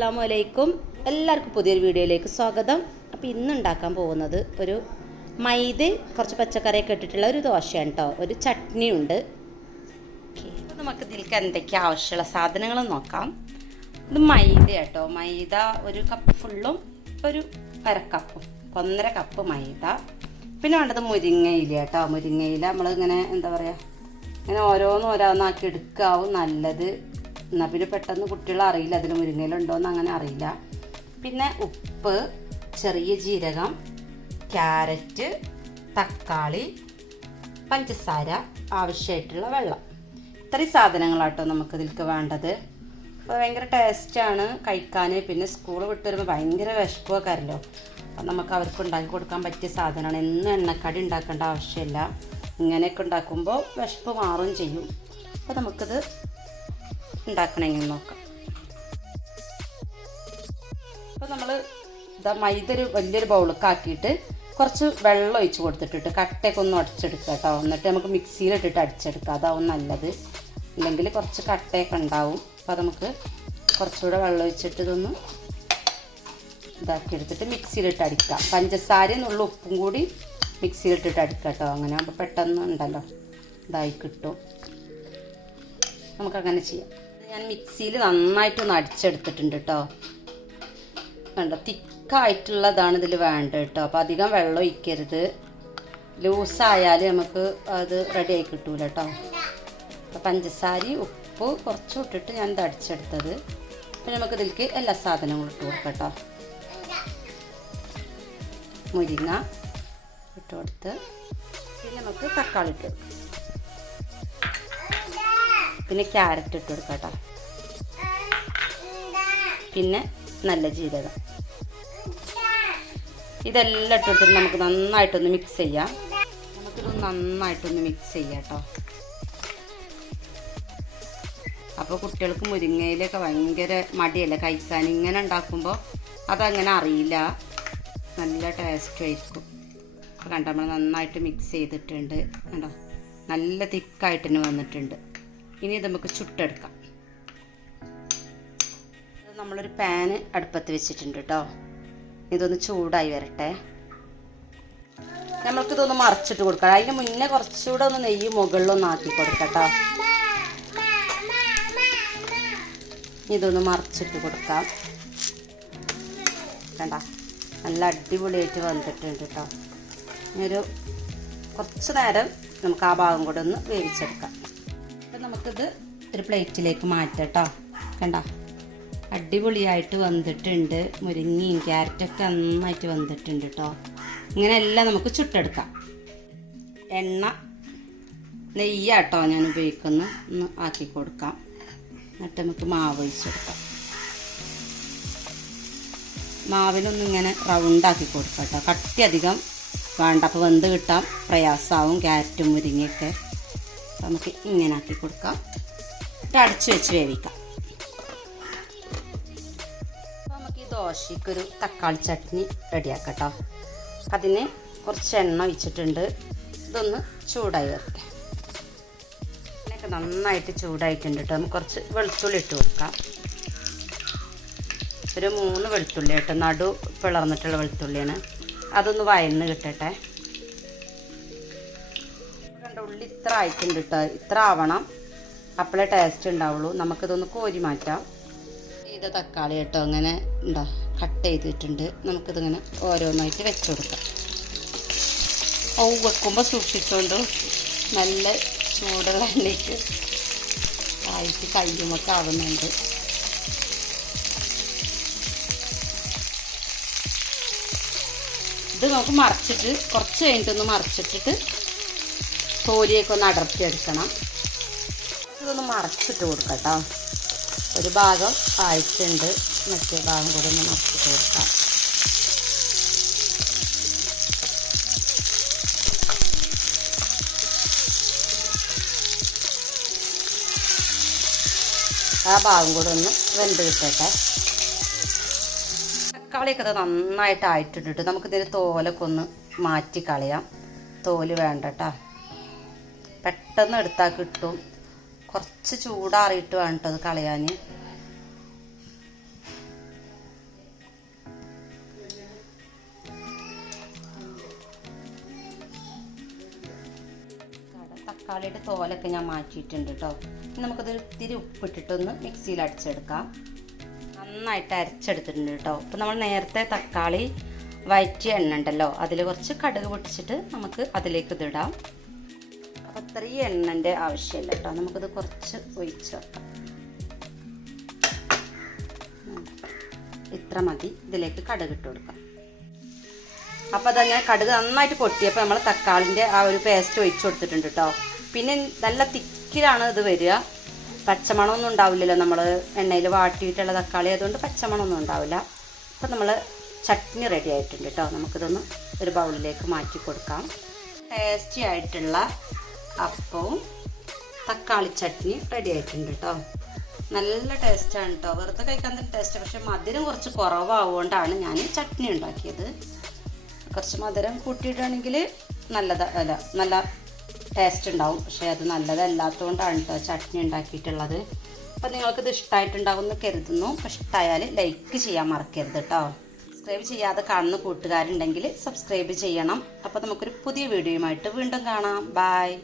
അസ്സാം അലൈക്കും എല്ലാവർക്കും പുതിയൊരു വീഡിയോയിലേക്ക് സ്വാഗതം. അപ്പോൾ ഇന്ന് ഉണ്ടാക്കാൻ പോകുന്നത് ഒരു മൈദ കുറച്ച് പച്ചക്കറിയൊക്കെ ഇട്ടിട്ടുള്ള ഒരു ദോശയാണ് കേട്ടോ ഒരു ചട്നി ഉണ്ട്. നമുക്ക് ഇതിലേക്ക് എന്തൊക്കെ ആവശ്യമുള്ള സാധനങ്ങൾ നോക്കാം. ഇത് മൈദ കേട്ടോ മൈദ ഒരു കപ്പ് ഫുള്ളും ഒരു അരക്കപ്പും ഒന്നര കപ്പ് മൈദ. പിന്നെ വേണ്ടത് മുരിങ്ങയില കേട്ടോ മുരിങ്ങയില നമ്മളിങ്ങനെ എന്താ പറയുക ഇങ്ങനെ ഓരോന്ന് ഓരോന്നാക്കി എടുക്കാവും നല്ലത്. എന്നാൽ പിന്നെ പെട്ടെന്ന് കുട്ടികൾ അറിയില്ല അതിൽ മുരിങ്ങയില ഉണ്ടോയെന്ന് അങ്ങനെ അറിയില്ല. പിന്നെ ഉപ്പ് ചെറിയ ജീരകം ക്യാരറ്റ് തക്കാളി പഞ്ചസാര ആവശ്യമായിട്ടുള്ള വെള്ളം. ഇത്രയും സാധനങ്ങളാട്ടോ നമുക്ക് ഇതിൽക്ക് വേണ്ടത്. അപ്പോൾ ഭയങ്കര ടേസ്റ്റാണ് കഴിക്കാൻ പിന്നെ സ്കൂൾ വിട്ട് വരുമ്പോൾ ഭയങ്കര വിശപ്പൊക്കെയല്ലോ അപ്പം നമുക്ക് അവർക്ക് ഉണ്ടാക്കി കൊടുക്കാൻ പറ്റിയ സാധനമാണ്. എന്നും എണ്ണക്കടി ഉണ്ടാക്കേണ്ട ആവശ്യമില്ല. ഇങ്ങനെയൊക്കെ ഉണ്ടാക്കുമ്പോൾ വിശപ്പ് മാറുകയും ചെയ്യും. അപ്പോൾ നമുക്കിത് ഉണ്ടാക്കണമെങ്കിൽ നോക്കാം. അപ്പോൾ നമ്മൾ ഇതാ മൈദ ഒരു വലിയൊരു ബൗളൊക്കെ ആക്കിയിട്ട് കുറച്ച് വെള്ളം ഒഴിച്ച് കൊടുത്തിട്ടിട്ട് കട്ടയൊക്കെ ഒന്ന് അടിച്ചെടുക്കുക കേട്ടോ. എന്നിട്ട് നമുക്ക് മിക്സിയിലിട്ടിട്ട് അടിച്ചെടുക്കുക അതാവും നല്ലത്. ഇല്ലെങ്കിൽ കുറച്ച് കട്ടയൊക്കെ ഉണ്ടാവും. അപ്പോൾ നമുക്ക് കുറച്ചുകൂടെ വെള്ളം ഒഴിച്ചിട്ട് ഇതൊന്ന് ഇതാക്കി എടുത്തിട്ട് മിക്സിയിലിട്ട് അടിക്കാം. പഞ്ചസാരയും ഉള്ള ഉപ്പും കൂടി മിക്സിയിലിട്ടിട്ട് അടിക്കാം കേട്ടോ. അങ്ങനെ ആകുമ്പോൾ പെട്ടെന്ന് ഉണ്ടല്ലോ. ഇതായി കിട്ടും. നമുക്കങ്ങനെ ചെയ്യാം. ഞാൻ മിക്സിയിൽ നന്നായിട്ടൊന്ന് അടിച്ചെടുത്തിട്ടുണ്ട് കേട്ടോ കണ്ടോ? തിക്കായിട്ടുള്ളതാണ് ഇതിൽ വേണ്ടത് കേട്ടോ അപ്പോൾ അധികം വെള്ളം ഒഴിക്കരുത്. ലൂസായാൽ നമുക്ക് അത് റെഡി ആയി കിട്ടൂല കേട്ടോ അപ്പോൾ പഞ്ചസാരയും ഉപ്പ് കുറച്ച് ഇട്ടിട്ട് ഞാൻ ഇത് അടിച്ചെടുത്തത്. പിന്നെ നമുക്ക് ഇതിലേക്ക് എല്ലാ സാധനങ്ങളും ഇട്ട് കൊടുക്കാം കേട്ടോ മുരിങ്ങ ഇട്ട് കൊടുത്ത് പിന്നെ നമുക്ക് തക്കാളി ഇട്ട് പിന്നെ ക്യാരറ്റ് ഇട്ട് കൊടുക്കാം പിന്നെ നല്ല ജീരകം. ഇതെല്ലാം ഇട്ട് കൊടുത്തിട്ട് നമുക്ക് നന്നായിട്ടൊന്ന് മിക്സ് ചെയ്യാം. നമുക്കിത് നന്നായിട്ടൊന്ന് മിക്സ് ചെയ്യാം കേട്ടോ. അപ്പോൾ കുട്ടികൾക്ക് മുരിങ്ങയിലൊക്കെ ഭയങ്കര മടിയല്ലേ? കഴിക്കാൻ ഇങ്ങനെ ഉണ്ടാക്കുമ്പോൾ അതങ്ങനെ അറിയില്ല. നല്ല ടേസ്റ്റ് ആയിരിക്കും. അപ്പോൾ കണ്ടോ നമ്മൾ നന്നായിട്ട് മിക്സ് ചെയ്തിട്ടുണ്ട്. കണ്ടോ? നല്ല തിക്കായിട്ട് തന്നെ വന്നിട്ടുണ്ട്. ഇനി നമുക്ക് ചുട്ടെടുക്കാം. നമ്മളൊരു പാന് അടുപ്പത്ത് വെച്ചിട്ടുണ്ട് കേട്ടോ ഇതൊന്ന് ചൂടായി വരട്ടെ. നമ്മൾക്കിതൊന്ന് മറിച്ചിട്ട് കൊടുക്കാം അതിന് മുന്നേ കുറച്ചുകൂടെ ഒന്ന് നെയ്യ് മുകളിലൊന്ന് ആക്കി കൊടുക്കട്ടോ ഇതൊന്ന് മറിച്ചിട്ട് കൊടുക്കാം. കണ്ട? നല്ല അടിപൊളിയായിട്ട് വന്നിട്ടുണ്ട് കേട്ടോ ഒരു കുറച്ച് നേരം നമുക്ക് ആ ഭാഗം കൂടെ ഒന്ന് വേവിച്ചെടുക്കാം. നമുക്കിത് ഒരു പ്ലേറ്റിലേക്ക് മാറ്റാം കേട്ടോ കണ്ട? അടിപൊളിയായിട്ട് വന്നിട്ടുണ്ട്. മുരിങ്ങയും ക്യാരറ്റൊക്കെ നന്നായിട്ട് വന്നിട്ടുണ്ട് കേട്ടോ ഇങ്ങനെയെല്ലാം നമുക്ക് ചുട്ടെടുക്കാം. എണ്ണ നെയ്യാട്ടോ ഞാൻ ഉപയോഗിക്കുന്നു ഒന്ന് ആക്കി കൊടുക്കാം. എന്നിട്ട് നമുക്ക് മാവ് ഒഴിച്ചെടുക്കാം. മാവിനൊന്നും ഇങ്ങനെ റൗണ്ടാക്കി കൊടുക്കാം കേട്ടോ കട്ടി അധികം വേണ്ട. അപ്പോൾ വെന്ത് കിട്ടാൻ പ്രയാസമാവും ക്യാരറ്റും മുരിങ്ങയൊക്കെ. നമുക്ക് ഇങ്ങനെ ആക്കി കൊടുക്കാം. എന്നിട്ട് അടച്ച് വെച്ച് വേവിക്കാം. നമുക്ക് ഈ ദോശയ്ക്കൊരു തക്കാളി ചട്നി റെഡിയാക്കാം കേട്ടോ അതിന് കുറച്ച് എണ്ണ ഒഴിച്ചിട്ടുണ്ട്. ഇതൊന്ന് ചൂടായി വരട്ടെ. എണ്ണയൊക്കെ നന്നായിട്ട് ചൂടായിട്ടുണ്ട് കേട്ടോ നമുക്ക് കുറച്ച് വെളുത്തുള്ളി ഇട്ട് കൊടുക്കാം. ഒരു മൂന്ന് വെളുത്തുള്ളി കേട്ടോ നടു പിളർന്നിട്ടുള്ള വെളുത്തുള്ളിയാണ്. അതൊന്ന് വയന്ന് കിട്ടട്ടെ. കണ്ട ഉള്ളി ഇത്ര ആയിട്ടുണ്ട് കേട്ടോ. ഇത്ര ആവണം. അപ്പോഴേ ടേസ്റ്റ് ഉണ്ടാവുള്ളൂ. നമുക്കിതൊന്ന് കോരി മാറ്റാം. ചെയ്ത തക്കാളി കേട്ടോ അങ്ങനെ ഉണ്ടോ കട്ട് ചെയ്തിട്ടുണ്ട്. നമുക്കിതിങ്ങനെ ഓരോന്നായിട്ട് വെച്ച് കൊടുക്കാം. ഔ വെക്കുമ്പോൾ സൂക്ഷിച്ചുകൊണ്ട് നല്ല ചൂടുള്ള എണ്ണയ്ക്ക് ആയിട്ട് കയ്യുമൊക്കെ ആവുന്നുണ്ട്. ഇത് നമുക്ക് മറച്ചിട്ട് കുറച്ച് കഴിഞ്ഞിട്ടൊന്ന് മറച്ചിട്ടിട്ട് തോലിയൊക്കെ ഒന്ന് അടർത്തി എടുക്കണം ഇതൊന്ന് മറച്ചിട്ട് കൊടുക്കാം കേട്ടോ ഒരു ഭാഗം ആയിട്ടുണ്ട്. മറ്റേ ഭാഗം കൂടെ ഒന്ന് മറച്ചിട്ട് കൊടുക്കാം. ആ ഭാഗം കൂടെ ഒന്ന് വെന്ത് കിട്ടട്ടെ. തക്കാളിയൊക്കെ അത് നന്നായിട്ട് ആയിട്ടിട്ടിട്ട് നമുക്കിതിന് തോലൊക്കെ ഒന്ന് മാറ്റി കളയാം. തോൽ വേണ്ട കേട്ടോ. പെട്ടെന്ന് എടുത്താൽ കിട്ടും. കുറച്ച് ചൂടാറിയിട്ട് വേണം അത് കളയാൻ. തക്കാളിയുടെ തോലൊക്കെ ഞാൻ മാറ്റിയിട്ടുണ്ട് കേട്ടോ നമുക്കത് ഇത്തിരി ഉപ്പിട്ടിട്ടൊന്ന് മിക്സിയിൽ അടിച്ചെടുക്കാം. നന്നായിട്ട് അരച്ചെടുത്തിട്ടുണ്ട് കേട്ടോ അപ്പം നമ്മൾ നേരത്തെ തക്കാളി വയറ്റിയ എണ്ണ ഉണ്ടല്ലോ അതിൽ കുറച്ച് കടുക് പൊട്ടിച്ചിട്ട് നമുക്ക് അതിലേക്ക് ഇതിടാം. അത്രയും എണ്ണന്റെ ആവശ്യമില്ല കേട്ടോ. നമുക്കിത് കുറച്ച് ഒഴിച്ച് ഇത്ര മതി. ഇതിലേക്ക് കടുക് ഇട്ട് കൊടുക്കാം. അപ്പോൾ അതാ ഞാൻ കടുക് നന്നായിട്ട് പൊട്ടിയപ്പോൾ നമ്മൾ തക്കാളിന്റെ ആ ഒരു പേസ്റ്റ് ഒഴിച്ചു കൊടുത്തിട്ടുണ്ട് കേട്ടോ. പിന്നെ നല്ല തിക്കിലാണ് ഇത് വരിക. പച്ചമണമൊന്നും ഉണ്ടാവില്ലല്ലോ നമ്മൾ എണ്ണയിൽ വാട്ടിയിട്ടുള്ള തക്കാളി അതുകൊണ്ട് പച്ചമണമൊന്നും ഉണ്ടാവില്ല. അപ്പം നമ്മൾ ചട്നി റെഡി ആയിട്ടുണ്ട് കേട്ടോ. നമുക്കിതൊന്ന് ഒരു ബൗളിലേക്ക് മാറ്റി കൊടുക്കാം. ടേസ്റ്റി ആയിട്ടുള്ള അപ്പവും തക്കാളി ചട്നി റെഡി ആയിട്ടുണ്ട് കേട്ടോ നല്ല ടേസ്റ്റാണ് കേട്ടോ വെറുതെ കഴിക്കാൻ തന്നെ ടേസ്റ്റ് പക്ഷെ മധുരം കുറച്ച് കുറവാവുകൊണ്ടാണ് ഞാൻ ചട്നി ഉണ്ടാക്കിയത്. കുറച്ച് മധുരം കൂട്ടിയിട്ടാണെങ്കിൽ നല്ലത് അല്ല നല്ല ടേസ്റ്റ് ഉണ്ടാവും. പക്ഷേ അത് നല്ലതല്ലാത്തതുകൊണ്ടാണ് കേട്ടോ ചട്നി ഉണ്ടാക്കിയിട്ടുള്ളത്. അപ്പം നിങ്ങൾക്കിത് ഇഷ്ടമായിട്ടുണ്ടാവും എന്ന് കരുതുന്നു. ഇഷ്ടമായാൽ ലൈക്ക് ചെയ്യാൻ മറക്കരുത് കേട്ടോ സബ്സ്ക്രൈബ് ചെയ്യാതെ കാണുന്ന കൂട്ടുകാരുണ്ടെങ്കിൽ സബ്സ്ക്രൈബ് ചെയ്യണം. അപ്പോൾ നമുക്കൊരു പുതിയ വീഡിയോയുമായിട്ട് വീണ്ടും കാണാം. ബായ്